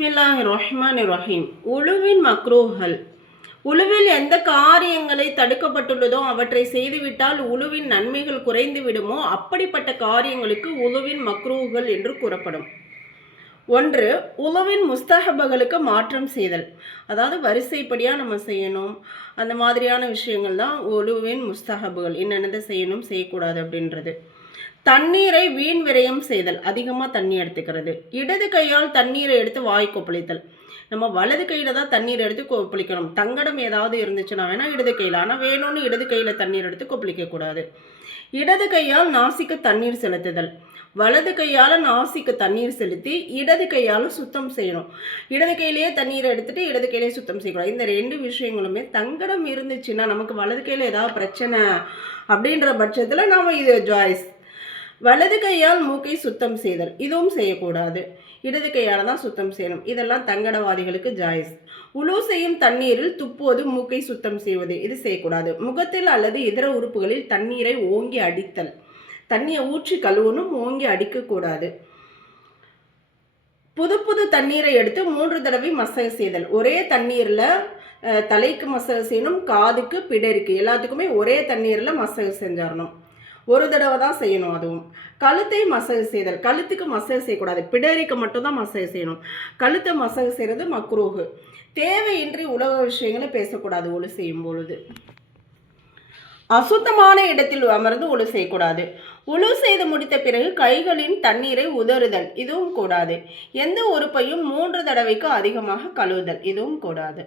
பிஸ்மில்லாஹிர்ரஹ்மானிர்ரஹீம். உலுவின் மக்ரூஹல். உலுவில் எந்த காரியங்களை தடுக்கப்பட்டுள்ளதோ அவற்றை செய்துவிட்டால் உலுவின் நன்மைகள் குறைந்து விடுமோ அப்படிப்பட்ட காரியங்களுக்கு உலுவின் மக்ரூஹல் என்று கூறப்படும். ஒன்று, உலுவின் முஸ்தஹபகளுக்கு மாற்றம் செய்தல். அதாவது வரிசைப்படியாக நம்ம செய்யணும், அந்த மாதிரியான விஷயங்கள் தான் உலுவின் முஸ்தஹபுகள். என்னென்னதை செய்யணும் செய்யக்கூடாது அப்படின்றது. தண்ணீரை வீண் விரயம் செய்தல், அதிகமாக தண்ணி எடுத்துக்கிறது. இடது கையால் தண்ணீரை எடுத்து வாய் கொப்பளித்தல். நம்ம வலது கையில் தான் தண்ணீர் எடுத்து கொப்பளிக்கணும். தங்கடம் ஏதாவது இருந்துச்சுன்னா வேணால் இடது கையில், ஆனால் வேணும்னு இடது கையில் தண்ணீர் எடுத்து கொப்பளிக்கக்கூடாது. இடது கையால் நாசிக்கு தண்ணீர் செலுத்துதல். வலது கையால் நாசிக்கு தண்ணீர் செலுத்தி இடது கையால் சுத்தம் செய்யணும். இடது கையிலேயே தண்ணீரை எடுத்துகிட்டு இடது கையிலேயே சுத்தம் செய்யக்கூடாது. இந்த ரெண்டு விஷயங்களுமே தங்கடம் இருந்துச்சுன்னா நமக்கு வலது கையில் ஏதாவது பிரச்சனை அப்படின்ற பட்சத்தில் நாம் இது ஜாய்ஸ். வலது கையால் மூக்கை சுத்தம் செய்தல், இதுவும் செய்யக்கூடாது. இடது கையால் தான் சுத்தம் செய்யணும். இதெல்லாம் தங்கடவாதிகளுக்கு ஜாயிஸ். உலு செய்யும் தண்ணீரில் துப்புவது, மூக்கை சுத்தம் செய்வது, இது செய்யக்கூடாது. முகத்தில் அல்லது இதர உறுப்புகளில் தண்ணீரை ஓங்கி அடித்தல். தண்ணியை ஊற்றி கழுவணும், ஓங்கி அடிக்கக்கூடாது. புது தண்ணீரை எடுத்து 3 தடவை மசாஜ் செய்தல். ஒரே தண்ணீரில் தலைக்கு மசாஜ் செய்யணும், காதுக்கு, பிடருக்கு, எல்லாத்துக்குமே ஒரே தண்ணீரில் மசாஜ் செஞ்சிடணும். ஒரு தடவை தான் செய்யணும். அதுவும் கழுத்தை மசாஜ் செய்தல். கழுத்துக்கு மசாஜ் செய்யக்கூடாது, பிடரிக்கு மட்டும்தான் மசாஜ் செய்யணும். கழுத்தை மசாஜ் செய்கிறது மக்ரூஹு. தேவையின்றி உலக விஷயங்களை பேசக்கூடாது ஒழு செய்யும் பொழுது. அசுத்தமான இடத்தில் அமர்ந்து ஒழு செய்யக்கூடாது. உழு செய்து முடித்த பிறகு கைகளின் தண்ணீரை உதறுதல், இதுவும் கூடாது. எந்த உறுப்பையும் 3 தடவைக்கு அதிகமாக கழுவுதல், இதுவும் கூடாது.